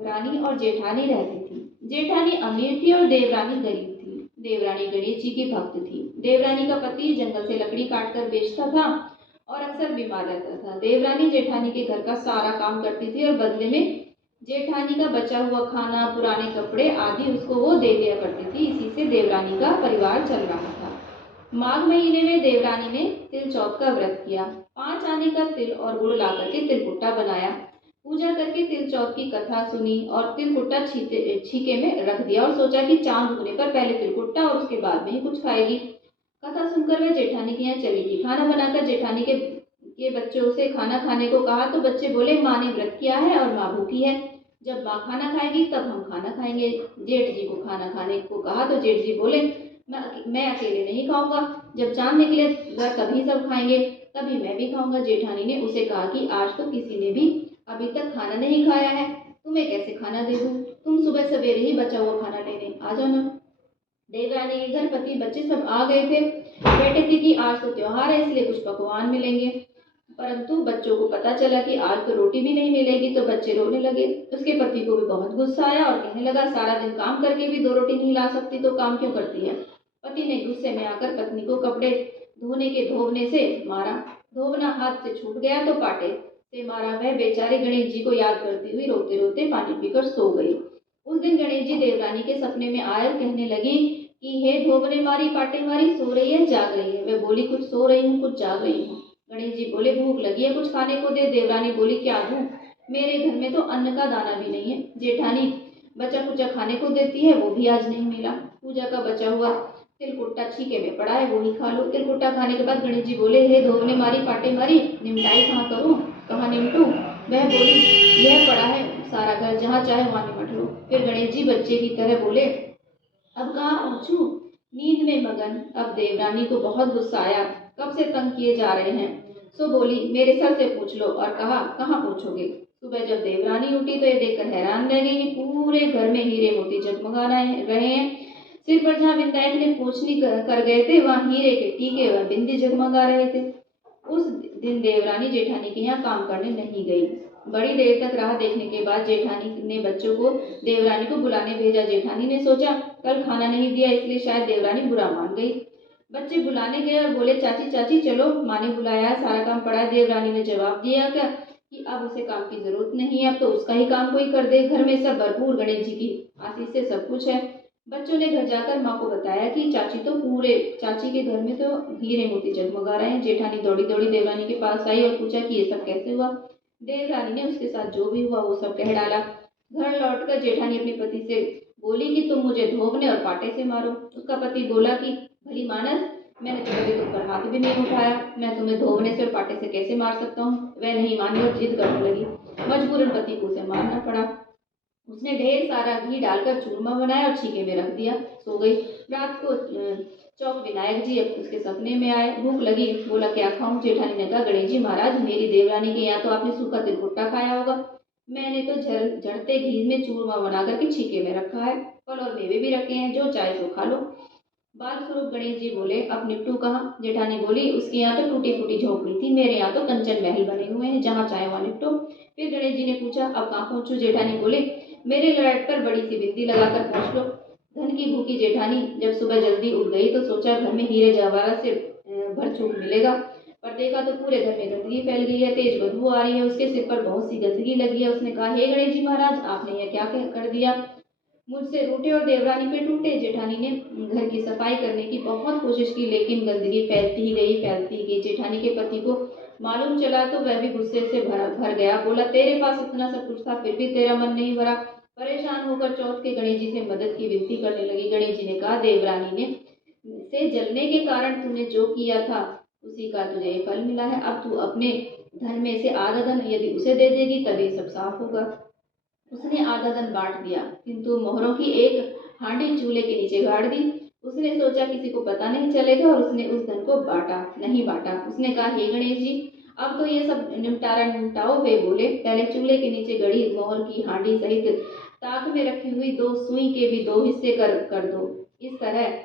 रानी और जेठानी रहती थी। जेठानी अमीर थी और देवरानी गरीब थी। देवरानी गणेश जी की भक्त थी। देवरानी का पति जंगल से लकड़ी काटकर बेचता था और अक्सर बीमार रहता था। देवरानी जेठानी के घर का सारा काम करती थी और बदले में जेठानी का बचा हुआ खाना, पुराने कपड़े आदि उसको वो दे दिया करती थी। इसी से देवरानी का परिवार चल रहा था। माघ महीने में देवरानी ने तिल चौथ का व्रत किया। 5 आने का तिल और गुड़ ला करके तिलकुट्टा बनाया। पूजा करके तिल चौथ की कथा सुनी और तिलकुट्टा छीके में रख दिया और सोचा कि चांद उगने पर पहले तिलकुट्टा और उसके बाद में ही कुछ खाएगी। कथा सुनकर वह जेठानी के यहाँ चली गई। खाना बनाकर जेठानी के बच्चों से खाना खाने को कहा तो बच्चे बोले माँ ने व्रत किया है और माँ भूखी है। जब माँ खाना खाएगी तब हम खाना खाएंगे। जेठ जी को खाना खाने को कहा तो जेठ जी बोले मैं अकेले नहीं खाऊंगा, जब चांद निकलेगा तभी सब खाएंगे, तभी मैं भी खाऊंगा। जेठानी ने उसे कहा कि आज तो किसी ने भी अभी तक खाना नहीं खाया है, तुम्हें कैसे खाना दे दूं? तुम सुबह सवेरे ही बचा हुआ खाना लेने आ जाना। देवरानी के घर पति बच्चे सब आ गए थे। कहते थे कि आज तो त्योहार है इसलिए कुछ पकवान मिलेंगे, परंतु बच्चों को पता चला कि आज तो रोटी भी नहीं मिलेगी तो बच्चे रोने लगे। उसके पति को भी बहुत गुस्सा आया और कहने लगा सारा दिन काम करके भी 2 रोटी नहीं ला सकती तो काम क्यों करती है? पति ने गुस्से में आकर पत्नी को कपड़े धोने के धोबने से मारा। धोबना हाथ से छूट गया तो पाटे से मारा। वह बेचारी गणेश जी को याद करती हुई रोते रोते पानी पीकर सो गई। उस दिन गणेश जी देवरानी के सपने में आए और कहने लगी कि हे धोबने मारी पाटे मारी, सो रही है जाग रही है? वह बोली कुछ सो रही हूँ कुछ जाग रही हूँ। गणेश जी बोले भूख लगी है कुछ खाने को दे। देवरानी बोली क्या दूं, मेरे घर में तो अन्न का दाना भी नहीं है। जेठानी बचा कुचा खाने को देती है वो भी आज नहीं मिला। पूजा का बचा हुआ तिलकुट्टा छीके में पड़ा है वो ही खा लो। तिलकुट्टा खाने के बाद गणेश जी बोले हे धोबने मारी पाटे मारी, निमटाई कहाँ करूँ, कहाँ निमटूं? वह बोली यह पड़ा है सारा घर, जहाँ चाहे वहां निमट लो। फिर गणेश जी बच्चे की तरह बोले अब कहाँ पहुंचूं? नींद में मगन। अब देवरानी को बहुत गुस्सा आया, कब से तंग किए जा रहे हैं। सो बोली मेरे सर से पूछ लो और कहा कहाँ पूछोगे। सुबह जब देवरानी उठी तो ये देखकर हैरान रह गई कि पूरे घर में हीरे मोती जगमगा रहे हैं। सिर पर जहाँ विंदायक ने पोछनी कर गए थे वहाँ हीरे के टीके व बिंदी जगमगा रहे थे। उस दिन देवरानी जेठानी के यहाँ काम करने नहीं गई। बड़ी देर तक राह देखने के बाद जेठानी ने बच्चों को देवरानी को बुलाने भेजा। जेठानी ने सोचा कल खाना नहीं दिया इसलिए शायद देवरानी बुरा मान गई। बच्चे बुलाने गए और बोले चाची चाची चलो, माँ ने बुलाया है, सारा काम पड़ा है। देवरानी ने जवाब दिया क्या कि अब उसे काम की जरूरत नहीं है, अब तो उसका ही काम कोई कर दे, घर में सब भरपूर, गणेश जी की आशीष से सब कुछ है। बच्चों ने घर जाकर माँ को बताया कि चाची के घर में तो हीरे मोती जगमगा रहे हैं। जेठानी दौड़ी दौड़ी देवरानी के पास आई और पूछा कि ये सब कैसे हुआ। देवरानी ने उसके साथ जो भी हुआ वो सब कह डाला। घर लौटकर जेठानी अपने पति से बोली कि तुम मुझे धोबने और पाटे से मारो। उसका पति बोला कि भली मानस, मैंने तो कभी तुम पर हाथ भी नहीं उठाया, मैं तुम्हें धोबने से और पाटे से कैसे मार सकता हूँ? वह नहीं मानी और जिद करने लगी। मजबूरन पति को उसे मारना पड़ा। उसने ढेर सारा घी डालकर चूरमा बनाया और छीके में रख दिया, सो गई। रात को चौक विनायक जी अब उसके सपने में आए। भूख लगी, बोला क्या खाऊं? जेठानी ने कहा गणेश जी महाराज मेरी देवरानी के यहाँ तो आपने सूखा तिलकुट्टा खाया होगा, मैंने तो झड़ते घी में चूरमा बना करके छीके में रखा है, फल और मेवे भी रखे हैं, जो चाहे सो खा लो। बाल स्वरूप गणेश जी बोले अब निपटू कहाँ? जेठानी बोली उसके यहाँ तो टूटी फूटी झोपड़ी थी, मेरे यहाँ तो कंचन महल बने हुए हैं, जहाँ चाहे वहां निपटो। फिर गणेश जी ने पूछा अब कहाँ पहुंचू? जेठानी बोले मेरे ललाट पर बड़ी सी बिंदी लगाकर पहुंच लो। धन की भूखी जेठानी जब सुबह जल्दी उठ गई तो सोचा घर में हीरे जवाहरात से भरपूर मिलेगा, पर देखा तो पूरे घर में गंदगी फैल गई है, तेज बदबू आ रही है, उसके सिर पर बहुत सी गंदगी लगी है। उसने कहा हे गणेश जी महाराज आपने यह क्या कर दिया? मुझसे रूठे और देवरानी पे टूटे। जेठानी ने घर की सफाई करने की बहुत कोशिश की लेकिन गंदगी फैलती ही गई। जेठानी के पति को मालूम चला तो वह भी गुस्से से भर गया। बोला तेरे पास इतना सब कुछ था फिर भी तेरा मन नहीं भरा। परेशान होकर चौथ के गणेश जी से मदद की विनती करने लगी। गणेश जी ने कहा देवरानी ने से जलने के कारण तूने जो किया था उसी का तुझे फल मिला है। अब तू अपने धन में से आधा धन यदि उसे दे देगी तभी सब साफ होगा। उसने आधा धन बांट दिया किंतु मोहरों की एक हांडी चूल्हे के नीचे गाड़ दी। उसने सोचा किसी को पता नहीं चलेगा और उसने उस धन को बांटा। उसने कहा हे गणेश जी अब तो ये सब निपटारा निपटाओ। वे बोले पहले चूल्हे के नीचे गड़ी मोहर की हांडी सहित ताक में रखी हुई 2 सुई के भी 2 हिस्से कर दो। इस तरह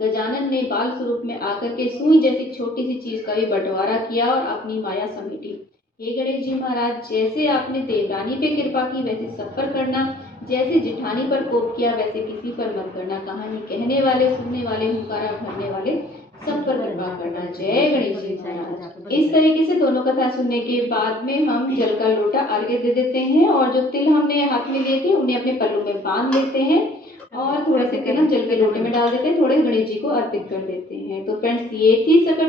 गजानन ने बाल स्वरूप में आकर के सुई जैसी छोटी सी चीज का भी बंटवारा किया और अपनी माया समेटी। हे गणेश जी महाराज, जैसे आपने देवरानी पे कृपा की वैसे सब पर करना, जैसे जिठानी पर कोप किया वैसे किसी पर मत करना। कहानी कहने वाले, सुनने वाले, हुंकारा भरने वाले सब पर कृपा करना। जय गणेश जी महाराज। इस तरीके से दोनों कथा सुनने के बाद में हम जल का लोटा अर्घ्य दे देते हैं और जो तिल हमने हाथ में लिए थे उन्हें अपने पल्लू में बांध लेते हैं और थोड़े से तिल हम जल के लोटे में डाल देते हैं, थोड़े गणेश जी को अर्पित कर देते हैं। तो फ्रेंड्स, ये थी सकट